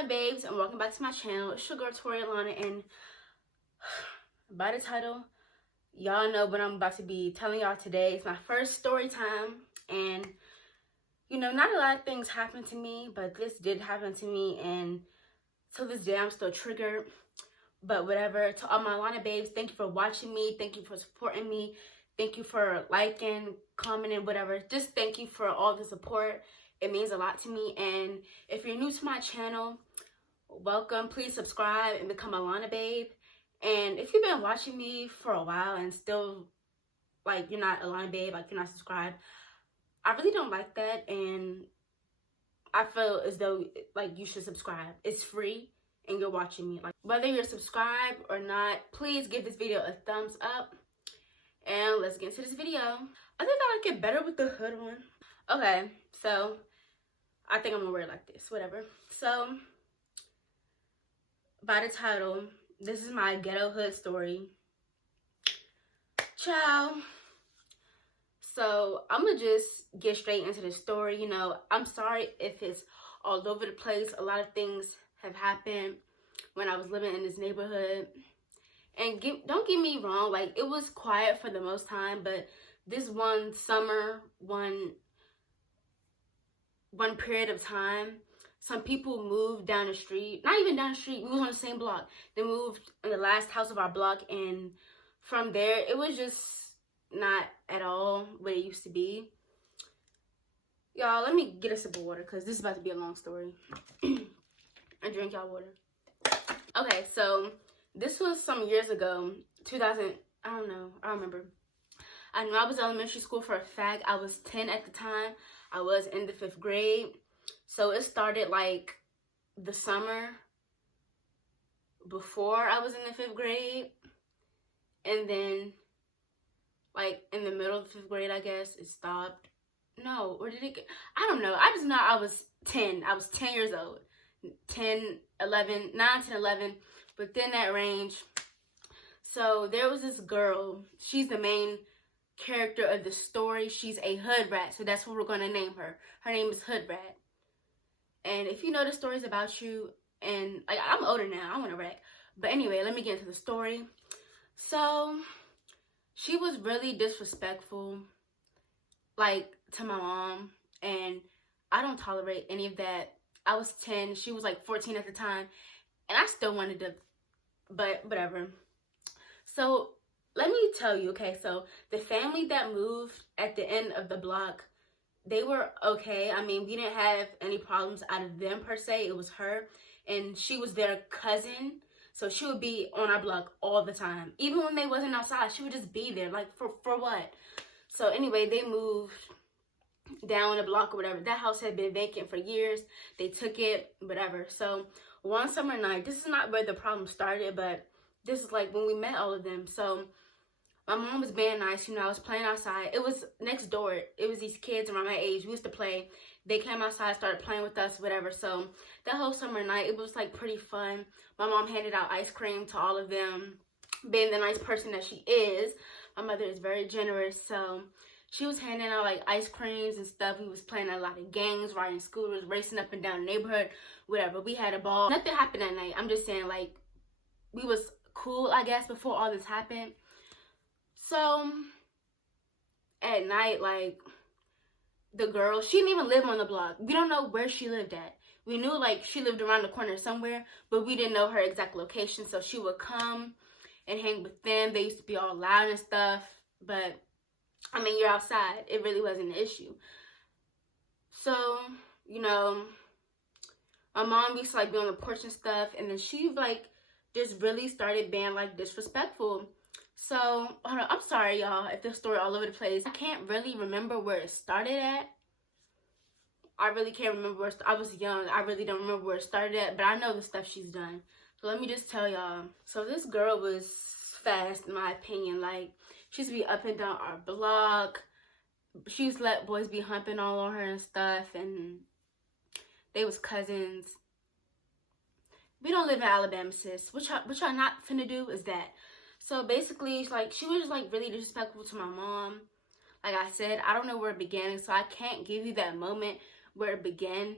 Alana babes, and welcome back to my channel. It's your girl Tori Alana, and by the title, y'all know what I'm about to be telling y'all today. It's my first story time, and you know, not a lot of things happened to me, but this did happen to me, and to this day I'm still triggered. But whatever. To all my Alana babes, thank you for watching me, thank you for supporting me, thank you for liking, commenting, whatever. Just thank you for all the support. It means a lot to me. And if you're new to my channel, welcome. Please subscribe and become a Alana babe. And if you've been watching me for a while and still like you're not a Alana babe, like you're not subscribed, I really don't like that, and I feel as though like you should subscribe. It's free and you're watching me. Like whether you're subscribed or not, please give this video a thumbs up. And let's get into this video. I think I like it better with the hood on. Okay, so I think I'm gonna wear it like this, whatever. So by the title, this is my ghetto hood story. Ciao. So I'm gonna just get straight into the story. You know, I'm sorry if it's all over the place. A lot of things have happened when I was living in this neighborhood. And don't get me wrong, like it was quiet for the most time, but this one summer, one period of time, some people moved down the street. Not even down the street, we was on the same block. They moved in the last house of our block, and from there it was just not at all what it used to be. Y'all, let me get a sip of water because this is about to be a long story. And drink y'all water. Okay, so this was some years ago, 2000, I don't remember. I knew I was in elementary school for a fact. I was 10 at the time. I was in the 5th grade. So it started like the summer before I was in the 5th grade. And then like in the middle of the 5th grade, I guess, it stopped. No, or did it get, I don't know. I just know I was 10. I was 10 years old. 10, 11, 9, 10, 11. Within that range. So there was this girl. She's the main character of the story. She's a hood rat, so that's what we're going to name her. Her name is Hood Rat. And if you know the stories about you, and like I'm older now, I want to wreck. But anyway, let me get into the story. So she was really disrespectful, like to my mom, and I don't tolerate any of that. I was 10, she was like 14 at the time, and I still wanted to, but whatever. So let me tell you, okay, so the family that moved at the end of the block, they were okay. I mean, we didn't have any problems out of them per se. It was her, and she was their cousin, so she would be on our block all the time. Even when they wasn't outside, she would just be there, like for what? So anyway, they moved down the block or whatever. That house had been vacant for years. They took it, whatever. So one summer night, this is not where the problem started, but this is like when we met all of them. So my mom was being nice, you know, I was playing outside. It was next door. It was these kids around my age. We used to play. They came outside, started playing with us, whatever. So that whole summer night, it was like pretty fun. My mom handed out ice cream to all of them. Being the nice person that she is, my mother is very generous. So she was handing out like ice creams and stuff. We was playing a lot of games, riding scooters, racing up and down the neighborhood, whatever. We had a ball. Nothing happened that night. I'm just saying, like, we was cool, I guess, before all this happened. So at night, like, the girl, she didn't even live on the block. We don't know where she lived at. We knew like she lived around the corner somewhere, but we didn't know her exact location. So she would come and hang with them. They used to be all loud and stuff, but I mean, you're outside. It really wasn't an issue. So, you know, my mom used to like be on the porch and stuff, and then she like just really started being like disrespectful. So, hold on, I'm sorry y'all if this story all over the place. I can't really remember where it started at. I really can't remember where I was young. I really don't remember where it started at, but I know the stuff she's done. So let me just tell y'all. So this girl was fast, in my opinion. Like, she used to be up and down our block. She used to let boys be humping all on her and stuff, and they was cousins. We don't live in Alabama, sis. What y'all not finna do is that. So basically, like, she was just like really disrespectful to my mom. Like I said, I don't know where it began, so I can't give you that moment where it began,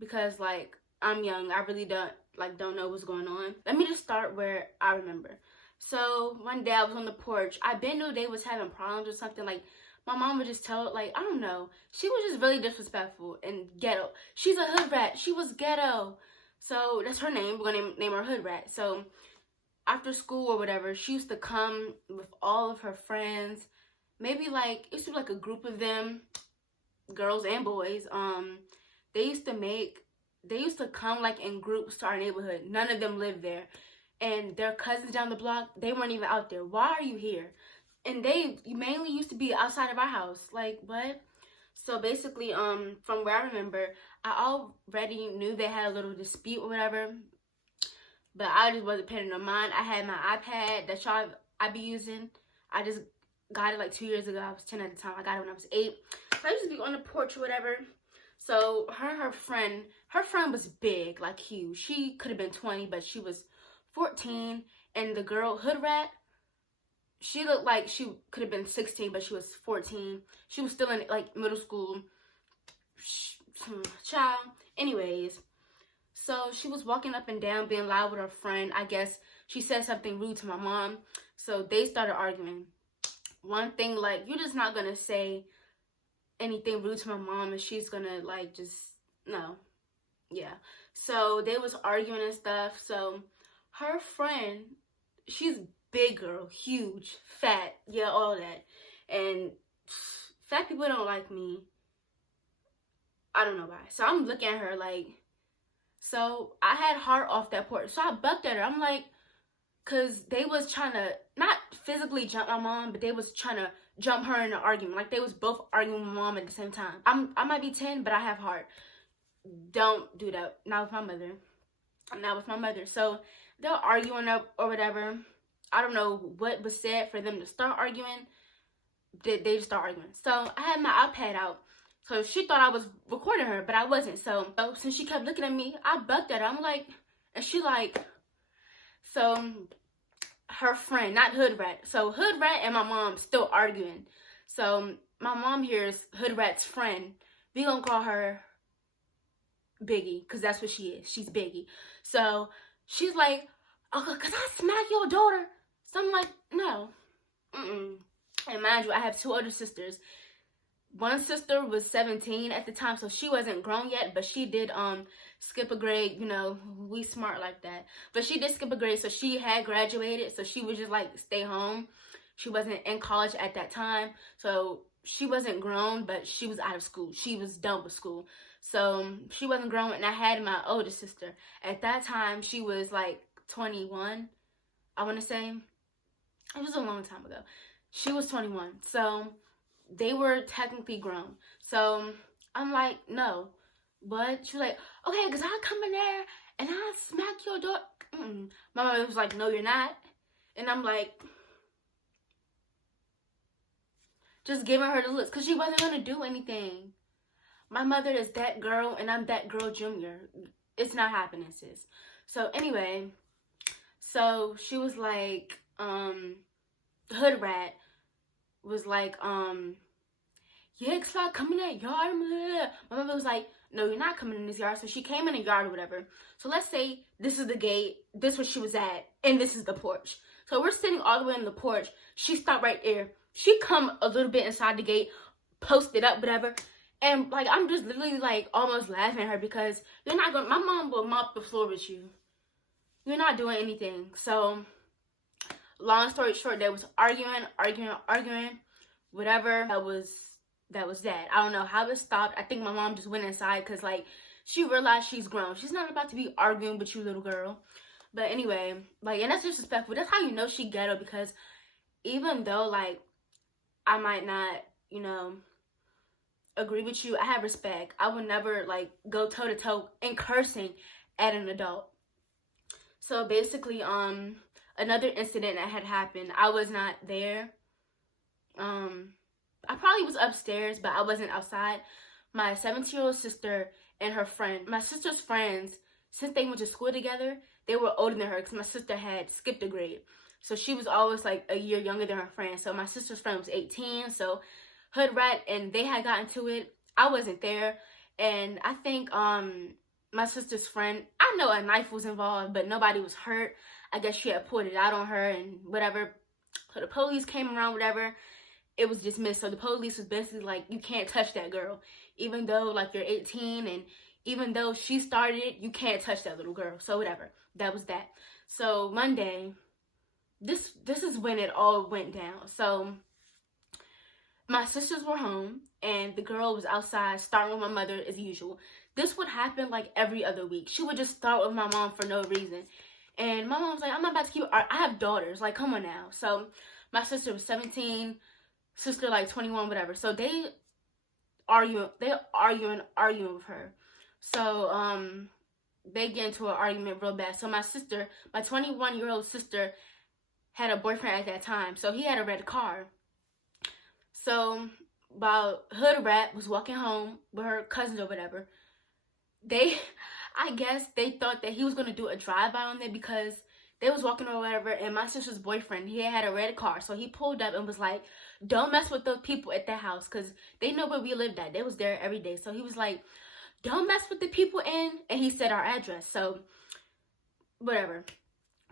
because like I'm young. I really don't know what's going on. Let me just start where I remember. So one day I was on the porch. I been knew they was having problems or something. Like my mom would just tell, like, I don't know. She was just really disrespectful and ghetto. She's a hood rat. She was ghetto. So that's her name. We're gonna name her Hood Rat. So after school or whatever, she used to come with all of her friends. Maybe like it used to be like a group of them, girls and boys. They used to come like in groups to our neighborhood. None of them lived there. And their cousins down the block, they weren't even out there. Why are you here? And they mainly used to be outside of our house. Like, what? So basically, from where I remember, I already knew they had a little dispute or whatever. But I just wasn't paying no mind. I had my iPad that I be using. I just got it like 2 years ago. I was 10 at the time. I got it when I was 8. So I used to be on the porch or whatever. So her friend was big, like huge. She could have been 20, but she was 14. And the girl, Hood Rat, she looked like she could have been 16, but she was 14. She was still in like middle school. Child. Anyways, so she was walking up and down being loud with her friend. I guess she said something rude to my mom. So they started arguing. One thing, like, you're just not gonna say anything rude to my mom and she's gonna like just no. Yeah. So they was arguing and stuff. So her friend, she's big girl, huge, fat, yeah, all that. And fat people don't like me. I don't know why. So I'm looking at her like, so I had heart off that porch. So I bucked at her. I'm like, cause they was trying to not physically jump my mom, but they was trying to jump her in an argument. Like they was both arguing with my mom at the same time. I might be 10, but I have heart. Don't do that. Not with my mother. Not with my mother. So they're arguing up or whatever. I don't know what was said for them to start arguing. They just start arguing. So I had my iPad out. So she thought I was recording her, but I wasn't. So since she kept looking at me, I bucked at her. I'm like, and she like, so her friend, not Hood Rat. So Hood Rat and my mom still arguing. So my mom hears Hood Rat's friend. We gonna call her Biggie, because that's what she is. She's Biggie. So she's like, oh, cause I smack your daughter. So I'm like, no. And mind you, I have 2 older sisters. One sister was 17 at the time, so she wasn't grown yet, but she did skip a grade. You know, we smart like that. But she did skip a grade, so she had graduated, so she would just like stay home. She wasn't in college at that time, so she wasn't grown, but she was out of school. She was done with school, so she wasn't grown. And I had my older sister. At that time, she was like 21, I want to say. It was a long time ago. She was 21, so they were technically grown. So I'm like, no. But she was like, okay, because I'll come in there and I'll smack your daughter. My mother was like, no, you're not. And I'm like, just giving her the looks, because she wasn't going to do anything. My mother is that girl and I'm that girl junior. It's not happening, sis. So anyway, so she was like, Hood Rat was like, yeah, cause I come in that yard. My mother was like, no, you're not coming in this yard. So she came in the yard or whatever. So let's say this is the gate, this is where she was at, and this is the porch. So we're sitting all the way in the porch. She stopped right there. She come a little bit inside the gate, posted up, whatever. And like, I'm just literally like almost laughing at her, because you're not going, my mom will mop the floor with you. You're not doing anything. So long story short, they was arguing, whatever. That was that. I don't know how it stopped. I think my mom just went inside, because like she realized she's grown. She's not about to be arguing with you, little girl. But anyway, like, and that's disrespectful. That's how you know she ghetto, because even though like I might not, you know, agree with you, I have respect. I would never like go toe to toe in cursing at an adult. So basically, another incident that had happened, I was not there. I probably was upstairs, but I wasn't outside. My 17-year-old sister and her friend, my sister's friends, since they went to school together, they were older than her, because my sister had skipped a grade. So she was always like a year younger than her friend. So my sister's friend was 18. So Hood Rat and they had gotten to it. I wasn't there. And I think my sister's friend, I know a knife was involved, but nobody was hurt. I guess she had pulled it out on her and whatever. So the police came around, whatever. It was dismissed. So the police was basically like, you can't touch that girl. Even though, like, you're 18 and even though she started it, you can't touch that little girl. So whatever. That was that. So Monday, this is when it all went down. So my sisters were home and the girl was outside starting with my mother as usual. This would happen like every other week. She would just start with my mom for no reason. And my mom was like, I'm not about to keep, I have daughters, like, come on now. So my sister was 17, sister like 21, whatever. So they arguing with her. So they get into an argument real bad. So my sister, my 21-year-old sister, had a boyfriend at that time. So he had a red car. So while Hood Rat was walking home with her cousins or whatever, I guess they thought that he was going to do a drive-by on them because they was walking or whatever, and my sister's boyfriend, he had a red car. So he pulled up and was like, don't mess with those people at the house because they know where we lived at. They was there every day. So he was like, don't mess with the people in, and he said our address. So whatever.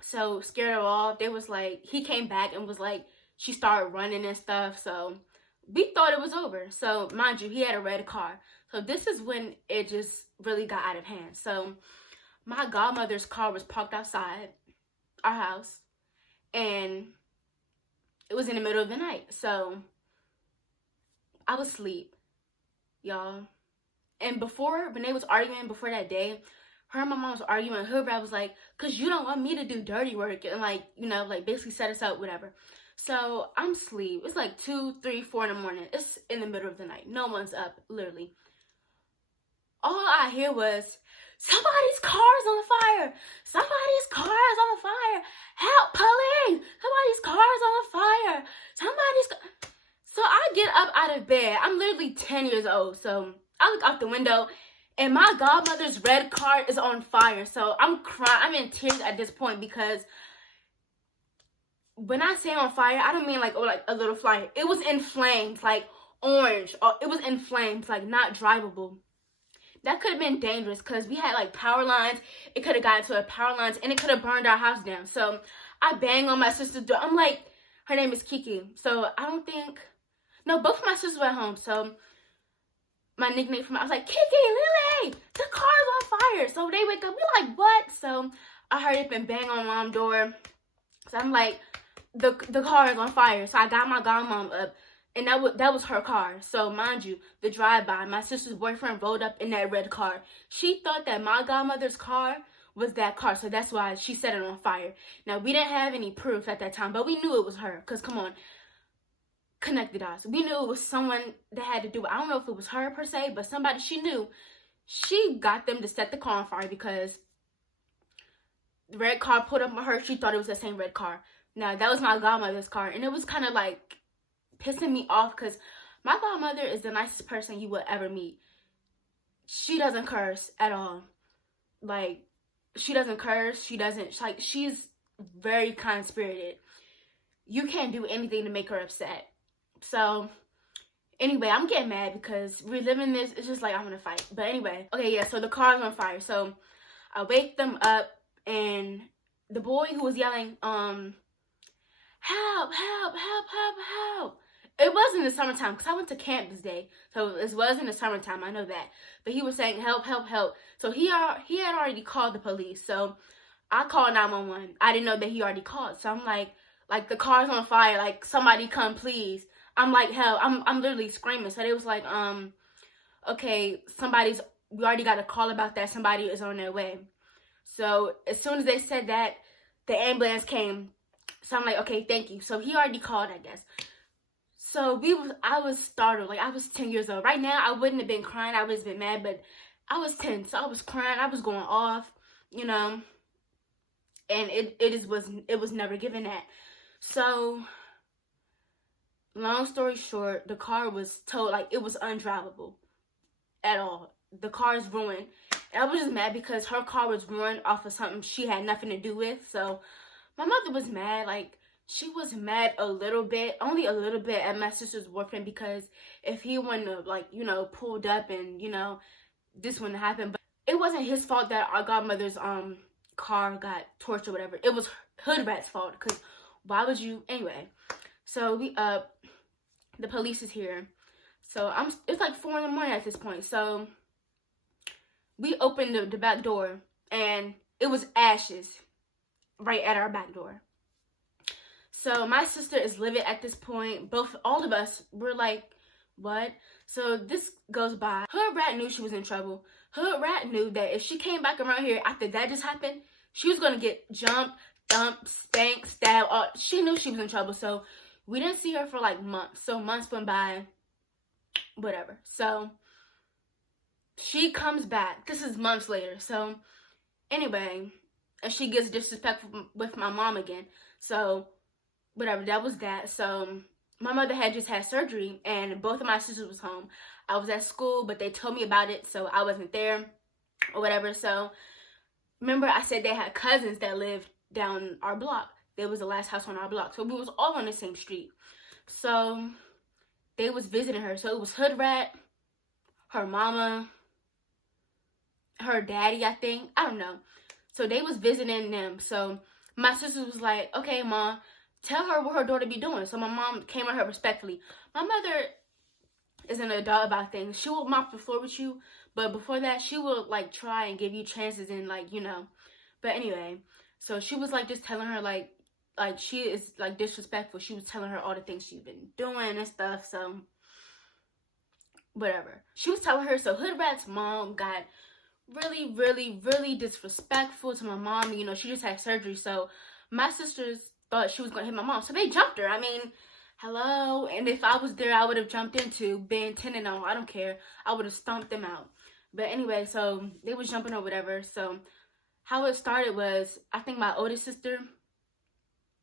So scared of all, they was like, he came back and was like, she started running and stuff. So we thought it was over. So mind you, he had a red car. So this is when it just really got out of hand. So my godmother's car was parked outside our house and it was in the middle of the night. So I was asleep, y'all. And when they was arguing before that day, her and my mom was arguing. Her dad was like, cause you don't want me to do dirty work and like, you know, like basically set us up, whatever. So I'm asleep. It's like 2, 3, 4 in the morning. It's in the middle of the night. No one's up, literally. All I hear was, somebody's car's on fire. Somebody's car's on fire. Help, police. Somebody's car's on fire. So I get up out of bed. I'm literally 10 years old. So I look out the window and my godmother's red car is on fire. So I'm crying. I'm in tears at this point because when I say on fire, I don't mean like, oh, like a little fire. It was in flames, like orange. Or it was in flames, like not drivable. That could have been dangerous because we had like power lines. It could have gotten to the power lines and it could have burned our house down. So I bang on my sister's door. I'm like, her name is Kiki. So I don't think, no, both of my sisters were at home. So my nickname for I was like, Kiki, Lily, the car's on fire. So they wake up, we like, what? So I hurry up and bang on mom's door. So I'm like, the car is on fire. So I got my godmom up. And that was her car. So mind you, the drive-by, my sister's boyfriend rolled up in that red car. She thought that my godmother's car was that car. So that's why she set it on fire. Now, we didn't have any proof at that time, but we knew it was her. Because, come on, connected us. We knew it was someone that had to do it. I don't know if it was her per se, but somebody she knew. She got them to set the car on fire because the red car pulled up on her. She thought it was the same red car. Now, that was my godmother's car. And it was kind of like pissing me off because my godmother is the nicest person you will ever meet. She doesn't curse at all. Like, she doesn't curse. She's very kind-spirited. You can't do anything to make her upset. So, anyway, I'm getting mad because reliving this, it's just like I'm gonna fight. But anyway, okay, yeah, so the car's on fire. So, I wake them up and the boy who was yelling, help, help, help, help, help. It was in the summertime because I went to camp this day. So it was in the summertime. I know that. But he was saying, help, help, help. So he had already called the police. So I called 911. I didn't know that he already called. So I'm like the car's on fire. Like, somebody come, please. I'm like, hell, I'm literally screaming. So they was like, okay, we already got a call about that. Somebody is on their way. So as soon as they said that, the ambulance came. So I'm like, okay, thank you. So he already called, I guess. So I was startled. Like, I was 10 years old. Right now, I wouldn't have been crying. I would have been mad, but I was 10. So I was crying. I was going off, you know. And it was never given that. So, long story short, the car was towed. Like, it was undrivable at all. The car is ruined. And I was just mad because her car was ruined off of something she had nothing to do with. So, my mother was mad. Like, she was mad a little bit, only a little bit, at my sister's boyfriend because if he wouldn't have, like, you know, pulled up and, you know, this wouldn't happen. But it wasn't his fault that our godmother's car got torched or whatever. It was Hood Rat's fault, because why would you? Anyway, so we up, the police is here. So it's like 4 in the morning at this point. So we opened the back door, and it was ashes right at our back door. So my sister is livid at this point. All of us were like, what? So this goes by. Hood Rat knew she was in trouble. Hood Rat knew that if she came back around here after that just happened, she was going to get jumped, thumped, spanked, stabbed. She knew she was in trouble. So we didn't see her for like months. So months went by, whatever. So she comes back. This is months later. So anyway, and she gets disrespectful with my mom again. So whatever, that was that. So my mother had just had surgery, and both of my sisters was home. I was at school, but they told me about it, so I wasn't there or whatever. So remember I said they had cousins that lived down our block. They was the last house on our block. So we was all on the same street. So they was visiting her. So it was Hood Rat, her mama, her daddy, I think. I don't know. So they was visiting them. So my sister was like, okay, Mom, tell her what her daughter be doing. So my mom came at her respectfully. My mother is an adult about things. She will mop the floor with you, but before that, she will like try and give you chances and like, you know. But anyway, so she was like just telling her like she is like disrespectful. She was telling her all the things she's been doing and stuff. So whatever. She was telling her. So Hood Rat's mom got really, really, really disrespectful to my mom. You know, she just had surgery. So my sisters thought she was going to hit my mom. So they jumped her. I mean, hello. And if I was there, I would have jumped into being 10-0. I don't care. I would have stomped them out. But anyway, so they was jumping or whatever. So how it started was, I think my oldest sister,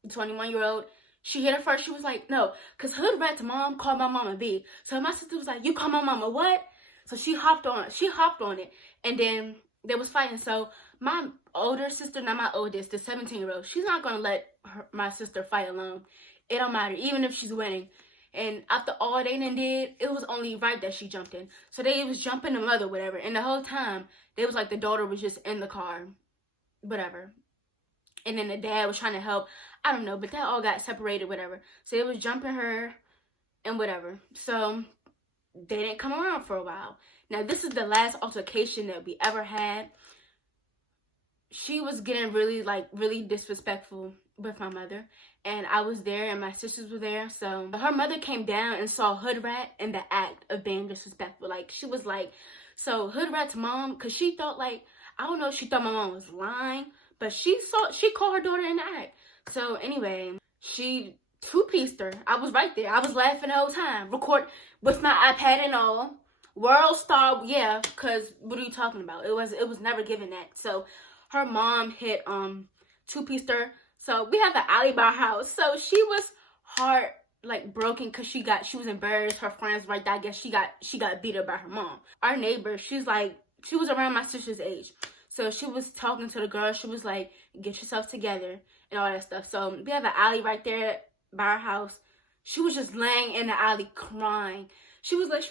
21-year-old, she hit her first. She was like, no, because Hood Rat's mom called my mama B. So my sister was like, you call my mama what? So she hopped on it. And then they was fighting. So my older sister, not my oldest, the 17-year-old, she's not going to let my sister fight alone. It don't matter, even if she's winning. And after all they done did, it was only right that she jumped in. So they was jumping the mother, whatever. And the whole time, they was like the daughter was just in the car, whatever. And then the dad was trying to help. I don't know, but that all got separated, whatever. So it was jumping her and whatever. So they didn't come around for a while. Now, this is the last altercation that we ever had. She was getting really disrespectful with my mother. And I was there and my sisters were there. So her mother came down and saw Hood Rat in the act of being disrespectful. Like, she was like, so Hood Rat's mom, because she thought like, I don't know if she thought my mom was lying, but she called her daughter in the act. So anyway, she two-pieced her. I was right there. I was laughing the whole time. Record with my iPad and all. World star, yeah, because what are you talking about? It was never given that. So her mom hit two-pieced her. So we have an alley by our house. So she was heart like broken because she was embarrassed. Her friends right there, I guess she got beat up by her mom. Our neighbor, she was around my sister's age. So she was talking to the girl. She was like, get yourself together and all that stuff. So we have an alley right there by our house. She was just laying in the alley crying. She was like,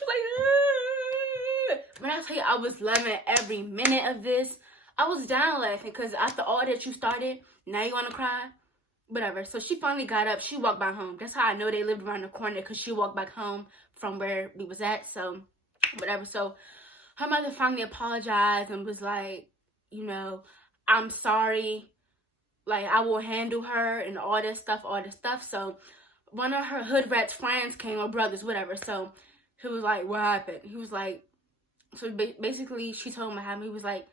when I tell you I was loving every minute of this, I was down laughing because after all that you started, now you want to cry? Whatever. So she finally got up. She walked back home. That's how I know they lived around the corner, because she walked back home from where we was at. So whatever. So her mother finally apologized and was like, you know, I'm sorry. Like, I will handle her and all this stuff. So one of her Hood Rat's friends came, or brothers, whatever. So he was like, what happened? He was like, so basically she told him what happened. He was like,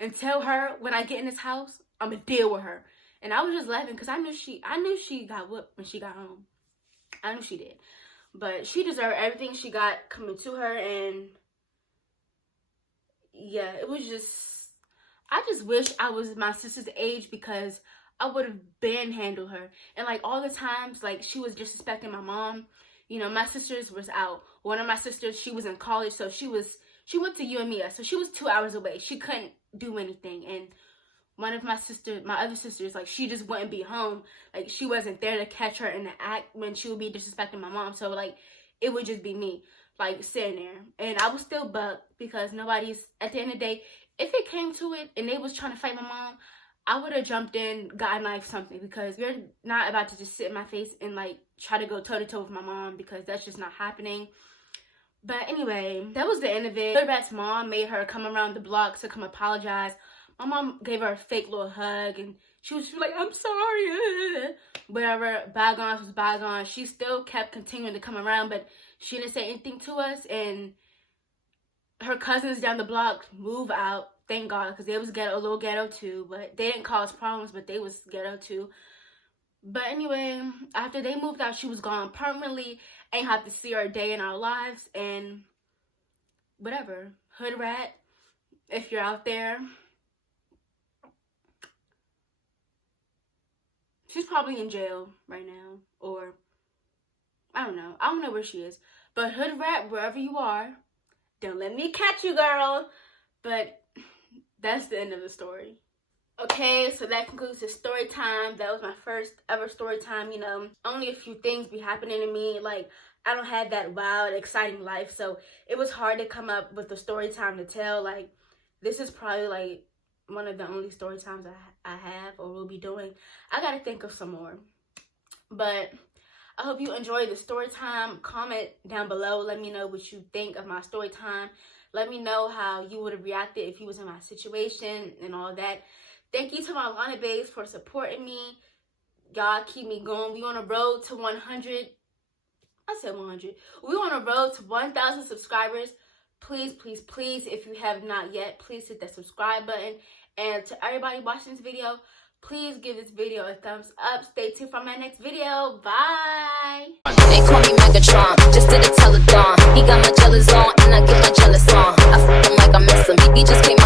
and tell her when I get in this house, I'm going to deal with her. And I was just laughing because I knew she got whooped when she got home. I knew she did. But she deserved everything she got coming to her. And yeah, it was just, I just wish I was my sister's age, because I would have been handled her. And like all the times, like she was disrespecting my mom. You know, my sisters was out. One of my sisters, she was in college, so she went to UMES, so she was 2 hours away. She couldn't do anything. And one of my other sisters, like, she just wouldn't be home. Like, she wasn't there to catch her in the act when she would be disrespecting my mom. So, like, it would just be me, like, sitting there. And I would still buck because nobody's, at the end of the day, if it came to it and they was trying to fight my mom, I would have jumped in, got a knife, something, because you're not about to just sit in my face and, like, try to go toe-to-toe with my mom, because that's just not happening. But anyway, that was the end of it. Hood Rat's mom made her come around the block to come apologize. My mom gave her a fake little hug, and she was like, I'm sorry. Whatever, bygones was bygones. She still kept continuing to come around, but she didn't say anything to us. And her cousins down the block moved out, thank God, because they was ghetto, a little ghetto too. But they didn't cause problems, but they was ghetto too. But anyway, after they moved out, she was gone permanently. Ain't have to see her a day in our lives. And whatever, Hood Rat, if you're out there, she's probably in jail right now, or I don't know where she is. But Hood Rat, wherever you are, don't let me catch you, girl. But that's the end of the story. Okay, so that concludes the story time. That was my first ever story time. You know, only a few things be happening to me. Like, I don't have that wild, exciting life, so it was hard to come up with a story time to tell. Like, this is probably like one of the only story times I have or will be doing. I gotta think of some more. But I hope you enjoyed the story time. Comment down below. Let me know what you think of my story time. Let me know how you would have reacted if you was in my situation and all that. Thank you to my Lana babes for supporting me. Y'all keep me going. We on a road to 100. I said 100. We on a road to 1,000 subscribers. Please, please, please, if you have not yet, please hit that subscribe button. And to everybody watching this video, please give this video a thumbs up. Stay tuned for my next video. Bye. They call me Megatron, just did a telethon. He got my jealous on, and I get my jealous on. I feel like I miss him. He just came